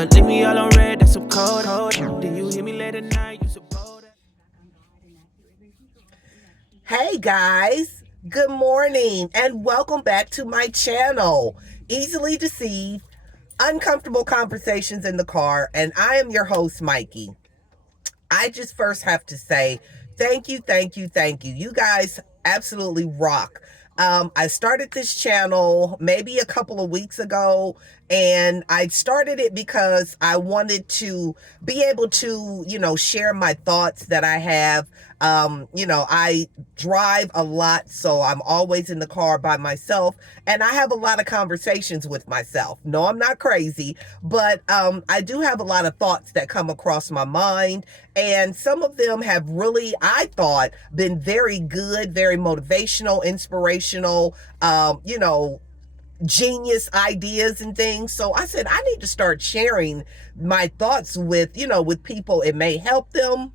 Leave me all on red, that's some cold. Then you hear me late at night, you suppose. Hey guys, good morning and welcome back to my channel, Easily Deceived, Uncomfortable Conversations in the Car, and I am your host, Mikey. I just first have to say thank you, thank you, thank you. You guys absolutely rock. I started this channel maybe a couple of weeks ago, and I started it because I wanted to be able to, share my thoughts that I have. I drive a lot, so I'm always in the car by myself, and I have a lot of conversations with myself. No, I'm not crazy, but I do have a lot of thoughts that come across my mind, and some of them have really, I thought, been very good, very motivational, inspirational, genius ideas and things. So I said, I need to start sharing my thoughts with people. It may help them.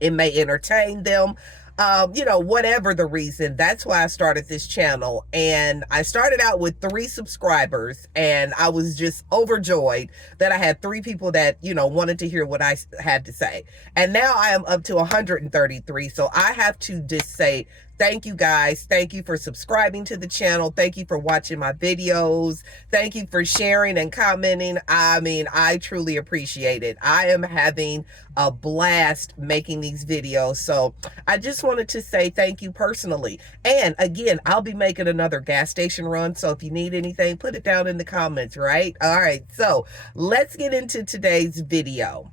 It may entertain them. Whatever the reason, that's why I started this channel. And I started out with 3 subscribers, and I was just overjoyed that I had 3 people that, wanted to hear what I had to say. And now I am up to 133. So I have to just say, thank you guys. Thank you for subscribing to the channel. Thank you for watching my videos. Thank you for sharing and commenting. I mean, I truly appreciate it. I am having a blast making these videos. So I just wanted to say thank you personally. And again, I'll be making another gas station run. So if you need anything, put it down in the comments, right? All right. So let's get into today's video.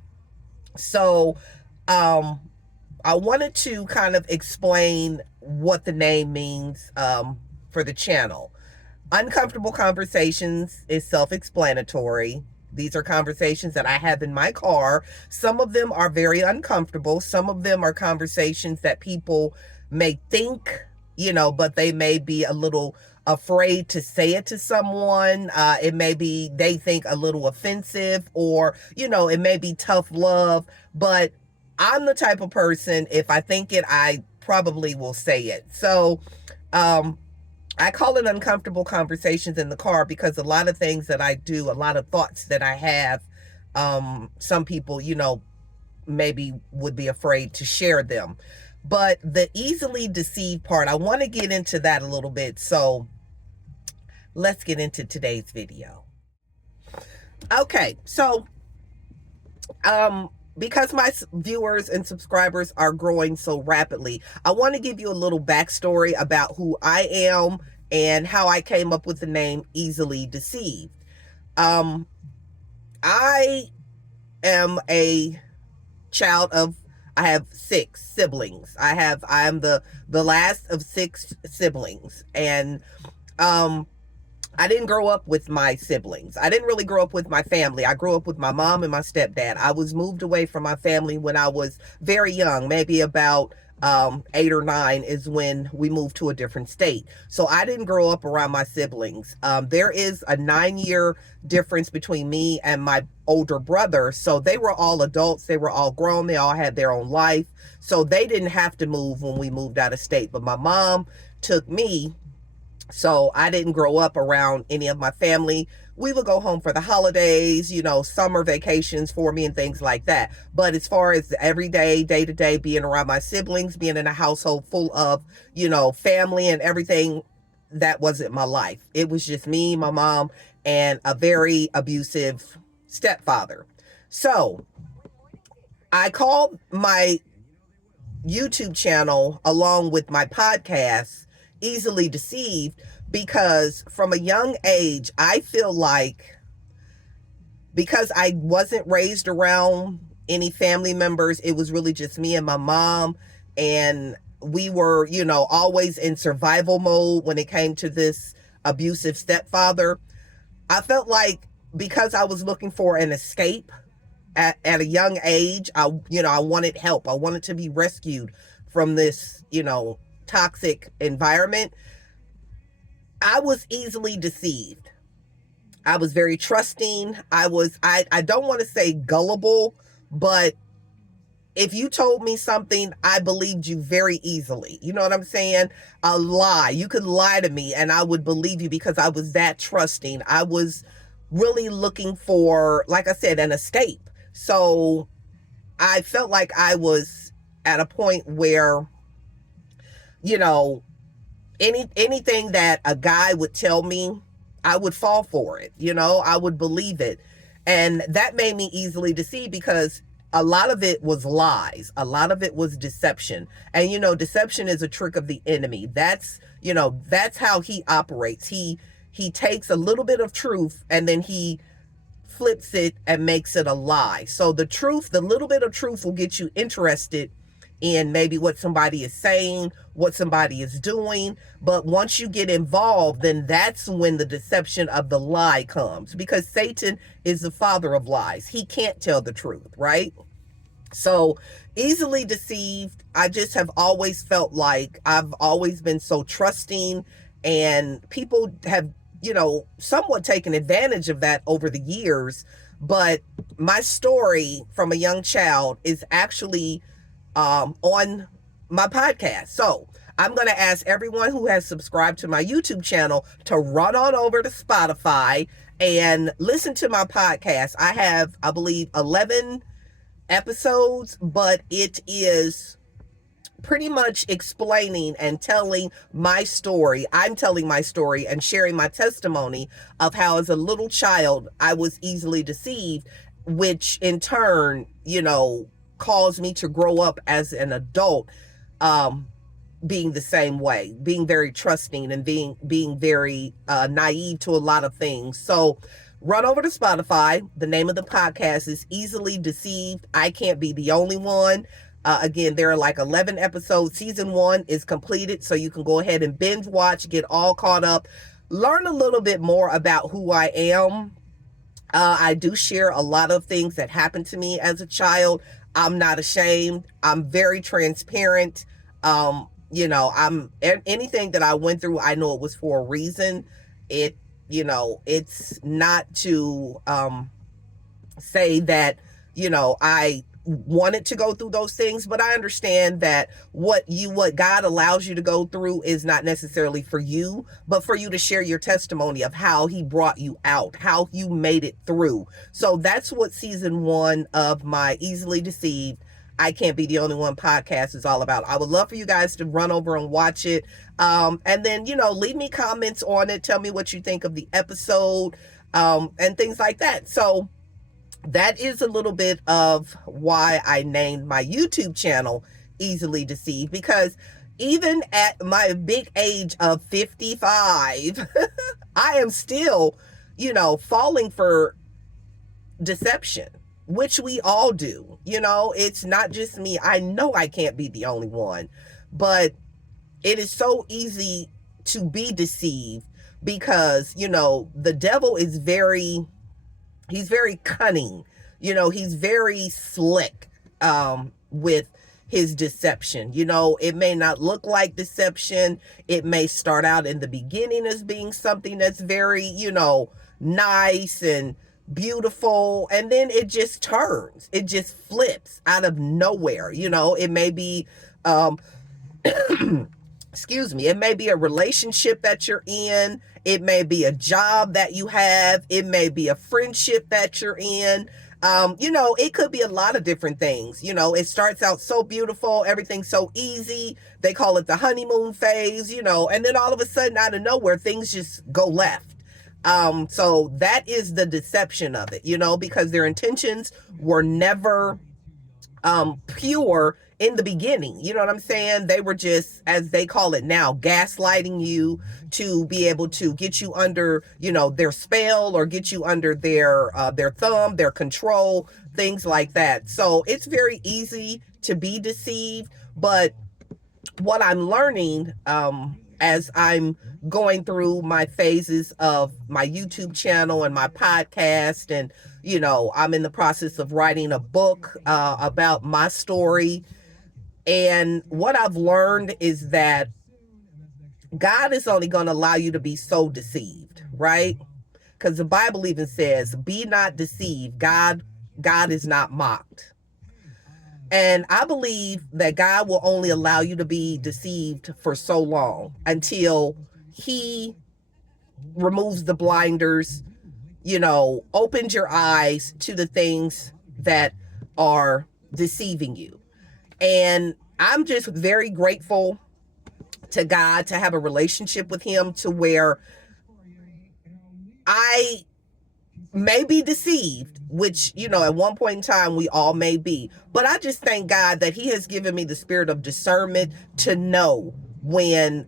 So, I wanted to kind of explain what the name means for the channel. Uncomfortable Conversations is self-explanatory. These are conversations that I have in my car. Some of them are very uncomfortable. Some of them are conversations that people may think, but they may be a little afraid to say it to someone. It may be, they think, a little offensive, or, it may be tough love, but I'm the type of person, if I think it, I probably will say it. So, I call it Uncomfortable Conversations in the Car because a lot of things that I do, a lot of thoughts that I have, some people, maybe would be afraid to share them. But the easily deceived part, I want to get into that a little bit. So let's get into today's video. Okay, so, because my viewers and subscribers are growing so rapidly, I want to give you a little backstory about who I am and how I came up with the name Easily Deceived. I am a child of, I have 6 siblings. I am the last of 6 siblings. And, I didn't grow up with my siblings. I didn't really grow up with my family. I grew up with my mom and my stepdad. I was moved away from my family when I was very young, maybe about 8 or 9 is when we moved to a different state. So I didn't grow up around my siblings. There is a 9-year difference between me and my older brother. So they were all adults. They were all grown. They all had their own life. So they didn't have to move when we moved out of state. But my mom took me. So I didn't grow up around any of my family. We would go home for the holidays, summer vacations for me and things like that. But as far as everyday, day-to-day being around my siblings, being in a household full of, family and everything, that wasn't my life. It was just me, my mom, and a very abusive stepfather. So I called my YouTube channel, along with my podcast, Easily Deceived, because from a young age, I feel like, because I wasn't raised around any family members, it was really just me and my mom, and we were, always in survival mode when it came to this abusive stepfather. I felt like, because I was looking for an escape at a young age, I wanted help. I wanted to be rescued from this, toxic environment. I was easily deceived. I was very trusting. I don't want to say gullible, but if you told me something, I believed you very easily. You know what I'm saying? You could lie to me and I would believe you because I was that trusting. I was really looking for, like I said, an escape. So I felt like I was at a point where, you know, anything that a guy would tell me, I would fall for it. I would believe it. And that made me easily deceived because a lot of it was lies. A lot of it was deception. And deception is a trick of the enemy. That's how he operates. He takes a little bit of truth and then he flips it and makes it a lie. So the little bit of truth will get you interested in maybe what somebody is saying, what somebody is doing. But once you get involved, then that's when the deception of the lie comes, because Satan is the father of lies. He can't tell the truth, right? So easily deceived. I just have always felt like I've always been so trusting, and people have, somewhat taken advantage of that over the years. But my story from a young child is actually on my podcast. So I'm going to ask everyone who has subscribed to my YouTube channel to run on over to Spotify and listen to my podcast. I have, I believe, 11 episodes, but it is pretty much explaining and telling my story. I'm telling my story and sharing my testimony of how as a little child I was easily deceived, which in turn, caused me to grow up as an adult, being the same way, being very trusting and being very naive to a lot of things. So run over to Spotify. The name of the podcast is Easily Deceived. I Can't Be the Only One. Again, there are like 11 episodes. Season 1 is completed, so you can go ahead and binge watch, get all caught up, learn a little bit more about who I am. I do share a lot of things that happened to me as a child. I'm not ashamed. I'm very transparent. Anything that I went through, I know it was for a reason. It's not to say that, I wanted to go through those things, but I understand that what God allows you to go through is not necessarily for you, but for you to share your testimony of how he brought you out, how you made it through. So that's what season 1 of my Easily Deceived, I Can't Be the Only One podcast is all about. I would love for you guys to run over and watch it. And then, leave me comments on it. Tell me what you think of the episode, and things like that. So that is a little bit of why I named my YouTube channel Easily Deceived, because even at my big age of 55, I am still, falling for deception, which we all do. It's not just me. I know I can't be the only one, but it is so easy to be deceived because, the devil is he's very cunning. He's very slick with his deception. It may not look like deception. It may start out in the beginning as being something that's very, nice and beautiful. And then it just turns. It just flips out of nowhere. It may be, excuse me, it may be a relationship that you're in. It may be a job that you have. It may be a friendship that you're in. It could be a lot of different things. It starts out so beautiful, everything's so easy. They call it the honeymoon phase, and then all of a sudden out of nowhere, things just go left. So that is the deception of it, because their intentions were never pure in the beginning. You know what I'm saying? They were just, as they call it now, gaslighting you to be able to get you under, their spell or get you under their thumb, their control, things like that. So it's very easy to be deceived. But what I'm learning, as I'm going through my phases of my YouTube channel and my podcast, and I'm in the process of writing a book about my story. And what I've learned is that God is only going to allow you to be so deceived, right? Because the Bible even says, be not deceived. God is not mocked. And I believe that God will only allow you to be deceived for so long until he removes the blinders opened your eyes to the things that are deceiving you. And I'm just very grateful to God to have a relationship with him to where I may be deceived, which, at one point in time we all may be. But I just thank God that he has given me the spirit of discernment to know when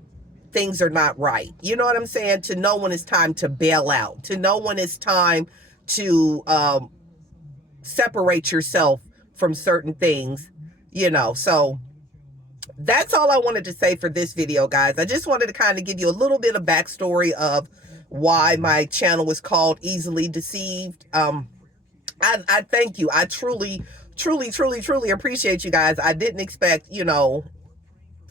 things are not right. You know what I'm saying? To know when it's time to bail out, to know when it's time to separate yourself from certain things, So that's all I wanted to say for this video, guys. I just wanted to kind of give you a little bit of backstory of why my channel was called Easily Deceived. I thank you. I truly appreciate you guys. I didn't expect,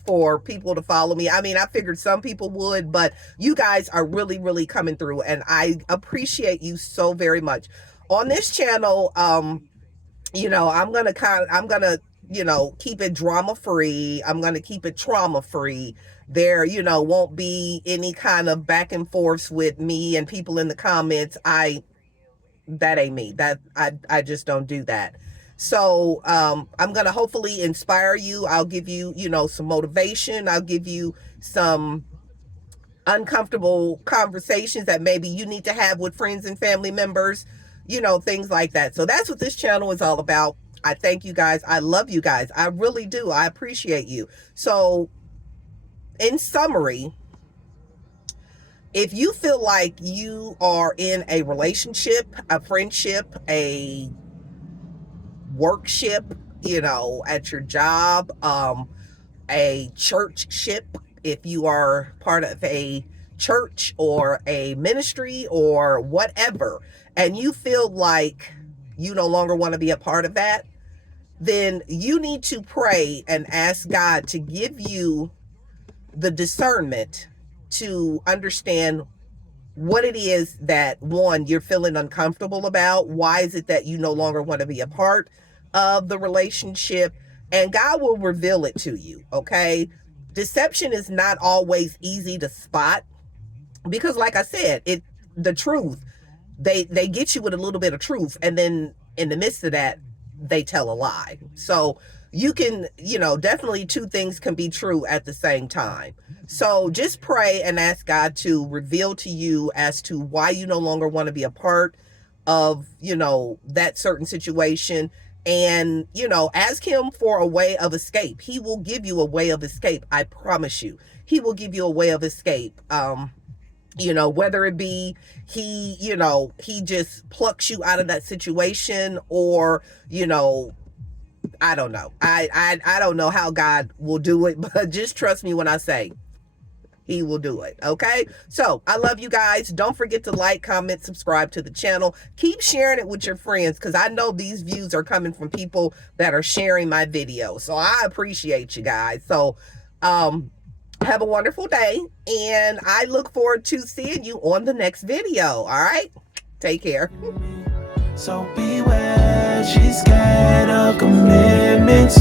for people to follow me. I mean, I figured some people would, but you guys are really coming through, and I appreciate you so very much. On this channel, I'm gonna keep it drama free. I'm gonna keep it trauma free. There, won't be any kind of back and forths with me and people in the comments. That ain't me. I just don't do that. So I'm gonna hopefully inspire you. I'll give you, some motivation. I'll give you some uncomfortable conversations that maybe you need to have with friends and family members, things like that. So that's what this channel is all about. I thank you guys. I love you guys. I really do. I appreciate you. So in summary, if you feel like you are in a relationship, a friendship, a workship, at your job, a church ship, if you are part of a church or a ministry or whatever, and you feel like you no longer want to be a part of that, then you need to pray and ask God to give you the discernment to understand what it is that, one, you're feeling uncomfortable about. Why is it that you no longer want to be a part of the relationship? And God will reveal it to you, okay? Deception is not always easy to spot because, like I said, the truth, they get you with a little bit of truth, and then in the midst of that, they tell a lie. So you can, definitely two things can be true at the same time. So just pray and ask God to reveal to you as to why you no longer want to be a part of, that certain situation. And, ask him for a way of escape. He will give you a way of escape. I promise you, he will give you a way of escape. Whether it be he just plucks you out of that situation, or, I don't know. I don't know how God will do it, but just trust me when I say he will do it. Okay. So I love you guys. Don't forget to like, comment, subscribe to the channel. Keep sharing it with your friends, because I know these views are coming from people that are sharing my video. So I appreciate you guys. So, have a wonderful day, and I look forward to seeing you on the next video. All right. Take care. So beware, she's scared of commitments.